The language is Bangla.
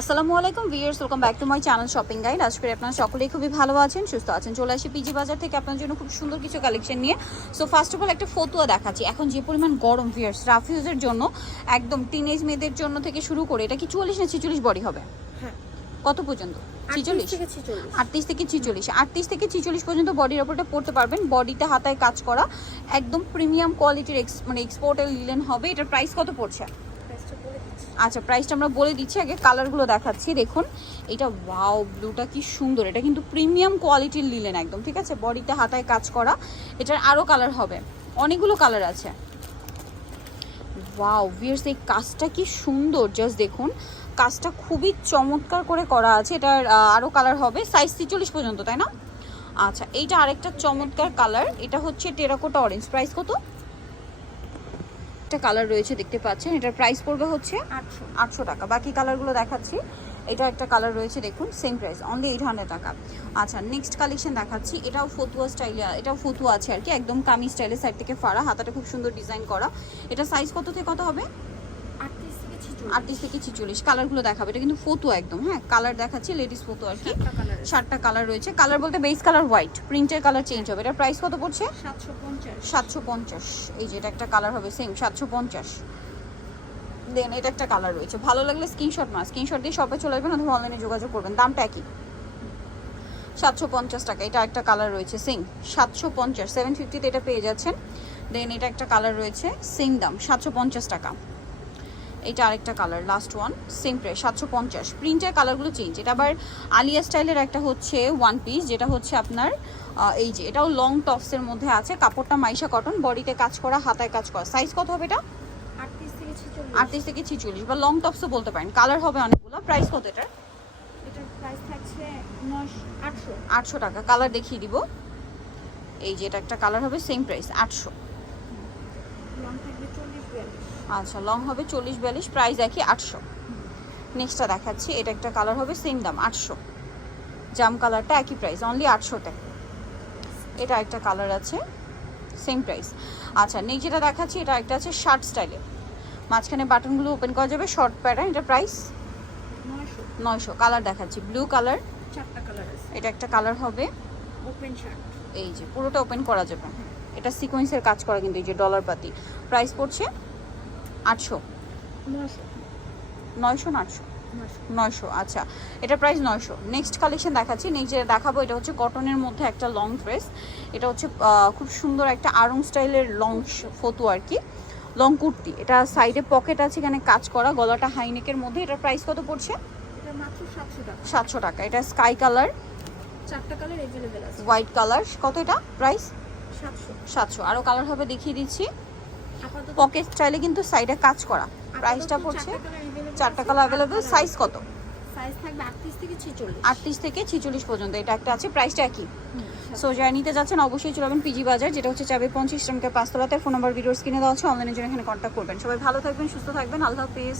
আসসালামু আলাইকুম viewers welcome back to my channel shopping guide আজ করে আপনারা সকলেই খুবই ভালো আছেন সুস্থ আছেন। চলে আসি পিজি বাজার থেকে আপনার জন্য খুব সুন্দর কিছু কালেকশন নিয়ে। সো ফার্স্ট অফ অল একটা ফতুয়া দেখাচ্ছি। এখন যে পরিমাণ গরম ভিউয়ার্স রাফিউজের জন্য একদম টিনেজ মেয়েদের জন্য থেকে শুরু করে এটা কি চুয়াল্লিশ না ছিচল্লিশ বডি হবে? হ্যাঁ। কত পর্যন্ত? ছিচল্লিশ? আটত্রিশ থেকে ছিচল্লিশ। আটত্রিশ থেকে ছিচল্লিশ। পর্যন্ত বডির ওপরটা পড়তে পারবেন। বডিতে হাতায় কাজ করা একদম প্রিমিয়াম কোয়ালিটির মানে এক্সপোর্টের লিলেন হবে। এটার প্রাইস কত পড়ছে? আচ্ছা প্রাইসটা আমরা বলে দিচ্ছি, আগে কালারগুলো দেখাচ্ছি, দেখুন। এটা ওয়াও ব্লুটা কি সুন্দর, এটা কিন্তু প্রিমিয়াম কোয়ালিটির লিলেন একদম, ঠিক আছে? বডিতে হাতায় কাজ করা, এটার আরও কালার হবে। অনেকগুলো কালার আছে। ওয়াও ভিয়ার্স এই কাজটা কি সুন্দর জাস্ট দেখুন। কাজটা খুবই চমৎকার করে করা আছে, এটার আরও কালার হবে সাইজ ছিচল্লিশ পর্যন্ত, তাই না? আচ্ছা এইটা আরেকটা চমৎকার কালার এটা হচ্ছে টেরাকোটা অরেঞ্জ প্রাইস কত? একটা কালার রয়েছে দেখতে পাচ্ছেন। এটার প্রাইস পড়বে হচ্ছে আটশো। আটশো টাকা। বাকি কালারগুলো দেখাচ্ছি। এটা একটা কালার রয়েছে দেখুন same price only eight hundred টাকা। আচ্ছা নেক্সট কালেকশন দেখাচ্ছি। এটাও ফতুয়া স্টাইলে এটাও ফতুয়া আছে আর কি একদম কামি স্টাইলের সাইড থেকে ফাড়া হাতাটা খুব সুন্দর ডিজাইন করা। এটা সাইজ কত থেকে কত হবে? আটত্রিশ থেকে ছিচল্লিশ। কালারগুলো দেখাবে। এটা কিন্তু ফতুয়া একদম হ্যাঁ? কালার দেখাচ্ছি লেডিস ফতুয়া আর কি। সাতটা কালার রয়েছে। কালার বলতে বেস কালার হোয়াইট প্রিন্টের কালার চেঞ্জ হবে। এটার প্রাইস কত পড়ছে? সাতশো পঞ্চাশ সাতশো পঞ্চাশ। এই যে এটা একটা কালার হবে সেম সাতশো পঞ্চাশ। দেন এটা একটা কালার রয়েছে। ভালো লাগলে স্ক্রিনশট না স্ক্রিনশট দিয়ে শপে চলে আসবেন অথবা অনলাইনে যোগাযোগ করবেন। দামটা একই। সাতশো পঞ্চাশ টাকা। এটা একটা কালার রয়েছে সেম সাতশো পঞ্চাশ। সেভেন ফিফটিতে এটা পেয়ে যাচ্ছেন। দেন এটা একটা কালার রয়েছে সেম দাম। সাতশো পঞ্চাশ টাকা। এটা আরেকটা colour last one same price সাতশো পঞ্চাশ। প্রিন্টের কালারগুলো চেঞ্জ এটা আবার আলিয়া স্টাইলের একটা হচ্ছে ওয়ান পিস যেটা হচ্ছে আপনার এই যে এটাও লং টপসের মধ্যে আছে। কাপড়টা মাইশা কটন বডিতে কাজ করা হাতায় কাজ করা। সাইজ কত হবে এটা? আটত্রিশ থেকে ছিচল্লিশ। বা লং টপসও বলতে পারেন। কালার হবে অনেকগুলো। প্রাইস কত এটার? আটশো। আটশো টাকা। কালার দেখিয়ে দিব। এই যে এটা একটা কালার হবে সেম প্রাইস আটশো। আচ্ছা লং হবে চল্লিশ বিয়াল্লিশ প্রাইস একই আটশো। নেক্সটটা দেখাচ্ছি। এটা একটা কালার হবে সেম দাম আটশো। জাম কালারটা একই প্রাইস অনলি আটশোতে। এটা একটা কালার আছে সেম প্রাইস আচ্ছা নেক্সট যেটা দেখাচ্ছি এটা একটা আছে শার্ট স্টাইলে মাঝখানে বাটনগুলো ওপেন করা যাবে শর্ট প্যাটার্ন এটা প্রাইস নয়শো। কালার দেখাচ্ছি ব্লু কালার এটা একটা কালার হবে। ওপেন শার্ট এই যে পুরোটা ওপেন করা যাবে। এটা সিকোয়েন্সের কাজ করা কিন্তু এই যে ডলার পাতি। প্রাইস পড়ছে আটশো। নয়শো। নয়শো না আটশো। নয়শো আচ্ছা। এটা প্রাইস নয়শো। নেক্সট কালেকশন দেখাচ্ছি। নেক্সট যেটা দেখাবো এটা হচ্ছে কটনের মধ্যে একটা লং ড্রেস এটা হচ্ছে খুব সুন্দর একটা আরং স্টাইলের লং ফতু আর কি। লং কুর্তি। এটা সাইডে পকেট আছে এখানে কাজ করা। গলাটা হাইনেকের মধ্যে। এটার প্রাইস কত পড়ছে? সাতশো টাকা। এটা স্কাই কালার হোয়াইট কালার কত এটা প্রাইস সাতশো। আরও কালার হবে দেখিয়ে দিচ্ছি। পকেট স্টাইলে কিন্তু সাইডে কাজ করা। প্রাইসটা পড়ছে চারটা আছে। কালার অ্যাভেলেবেল সাইজ কত? সাইজ থাকবে আটত্রিশ থেকে ছিচল্লিশ। আটত্রিশ থেকে ছিচল্লিশ পর্যন্ত এটা একটা আছে প্রাইসটা একই। সো যারা নিতে যাচ্ছেন অবশ্যই চলবেন পিজি বাজার যেটা হচ্ছে চাবি পঞ্চাশ শ্রমিকের পাঁচতলাতে। ফোন নাম্বার ভিডিওস কিনে দেওয়া হচ্ছে অনলাইনের জন্য এখানে কন্ট্যাক্ট করবেন। সবাই ভালো থাকবেন সুস্থ থাকবেন আল্লাহ হাফিজ।